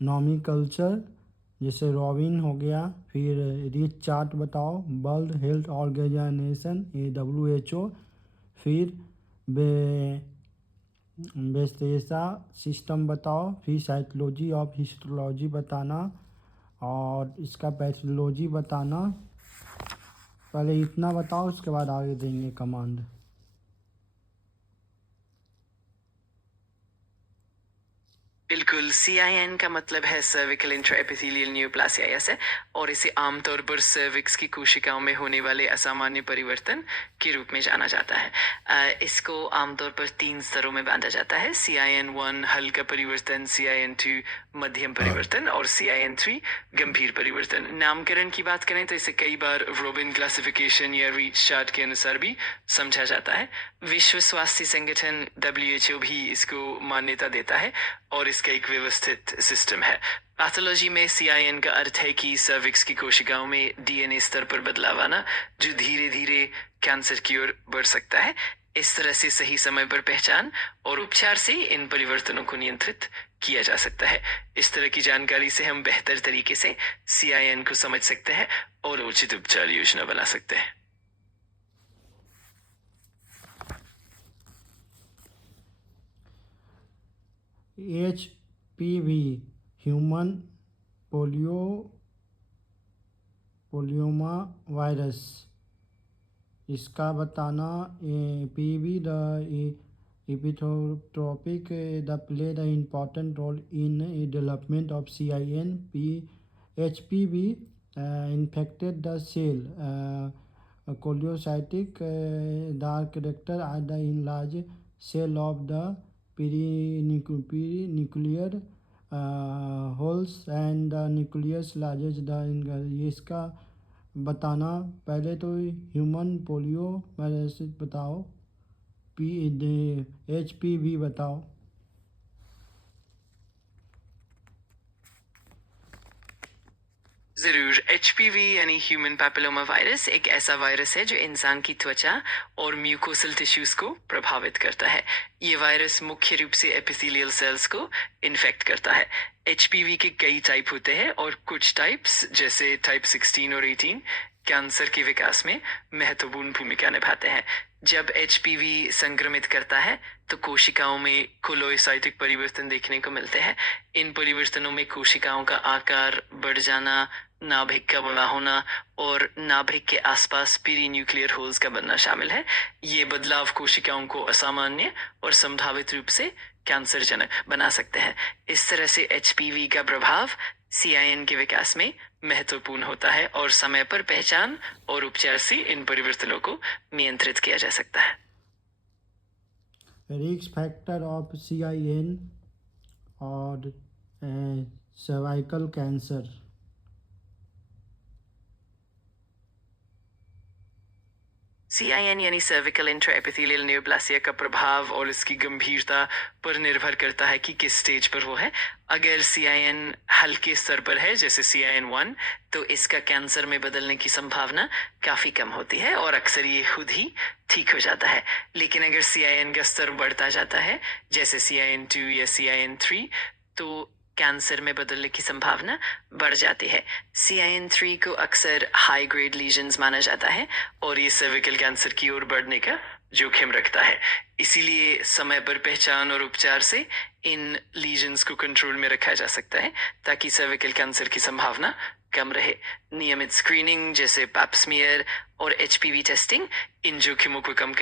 नॉमिकल्चर जैसे रॉबिन हो गया। फिर रिच चार्ट बताओ, वर्ल्ड हेल्थ ऑर्गेनाइजेशन WHO। फिर बेस्तेसा सिस्टम बताओ। फिर साइकोलॉजी ऑफ हिस्टोलॉजी बताना और इसका पैथोलॉजी बताना। पहले इतना बताओ, उसके बाद आगे देंगे कमांड। बिल्कुल, CIN का मतलब है सर्विकल इंट्राएपिथेलियल न्यूप्लासिया ऐसे, और इसे आमतौर पर सर्विक्स की कोशिकाओं में होने वाले असामान्य परिवर्तन के रूप में जाना जाता है। इसको आमतौर पर 3 स्तरों में बांटा जाता है: CIN1 हल्का परिवर्तन, CIN2 मध्यम परिवर्तन और CIN3 गंभीर परिवर्तन। नामकरण की बात करें तो इसे कई बार रोबिन क्लासिफिकेशन या रीच चार्ट के अनुसार भी समझा जाता है। विश्व स्वास्थ्य संगठन WHO भी इसको मान्यता देता है और इसका एक व्यवस्थित सिस्टम है। पैथोलॉजी में CIN का अर्थ है कि सर्विक्स की कोशिकाओं में DNA स्तर पर बदलाव आना, जो धीरे धीरे कैंसर की ओर बढ़ सकता है। इस तरह से सही समय पर पहचान और उपचार से इन परिवर्तनों को नियंत्रित किया जा सकता है। इस तरह की जानकारी से हम बेहतर तरीके से CIN को समझ सकते हैं और उचित उपचार योजना बना सकते हैं। HPV ह्यूमन पोलियोमा वायरस, इसका बताना। PV the epitopic the play the important role in development of CIN। HPV infected the cell, choliocytic dark character are the enlarged cell of the perinuclear holes and the nucleus largest the ये इसका बताना। पहले तो human polio virus बताओ, HPV बताओ। जरूर। HPV यानी human papilloma virus एक ऐसा वायरस है जो इंसान की त्वचा और म्यूकोसल टिश्यूज को प्रभावित करता है। ये वायरस मुख्य रूप से एपिथेलियल सेल्स को इन्फेक्ट करता है। HPV के कई टाइप होते हैं और कुछ टाइप्स जैसे टाइप 16 और 18 कैंसर के विकास में महत्वपूर्ण भूमिका निभाते हैं। जब HPV संक्रमित करता है तो कोशिकाओं में कोलोइसाइटिक परिवर्तन देखने को मिलते हैं। इन परिवर्तनों में कोशिकाओं का आकार बढ़ जाना, नाभिक का बड़ा होना और नाभिक के आसपास पेरीन्यूक्लियर होल्स का बनना शामिल है। ये बदलाव कोशिकाओं को असामान्य और संभावित रूप से कैंसरजनक बना सकते हैं। इस तरह से HPV का प्रभाव CIN के विकास में महत्वपूर्ण होता है और समय पर पहचान और उपचार से इन परिवर्तनों को नियंत्रित किया जा सकता है। रिस्क फैक्टर ऑफ CIN और सर्वाइकल कैंसर। CIN यानी सर्विकल इंट्राएपिथेलियल न्यूप्लासिया का प्रभाव और इसकी गंभीरता पर निर्भर करता है कि किस स्टेज पर वो है। अगर CIN हल्के स्तर पर है जैसे CIN1 तो इसका कैंसर में बदलने की संभावना काफी कम होती है और अक्सर ये खुद ही ठीक हो जाता है। लेकिन अगर CIN का स्तर बढ़ता जाता है जैसे CIN2 या CIN3 तो कैंसर में बदलने की संभावना बढ़ जाती है। CIN3 को अक्सर हाई ग्रेड लीजन्स माना जाता है और ये सर्विकल कैंसर की ओर बढ़ने का जोखिम रखता है। इसीलिए समय पर पहचान और उपचार से इन लीजन्स को कंट्रोल में रखा जा सकता है ताकि सर्विकल कैंसर की संभावना कम रहे। नियमित स्क्रीनिंग जैसे पैप स्मीयर और HPV टेस्टिंग इन जोखिमों को कम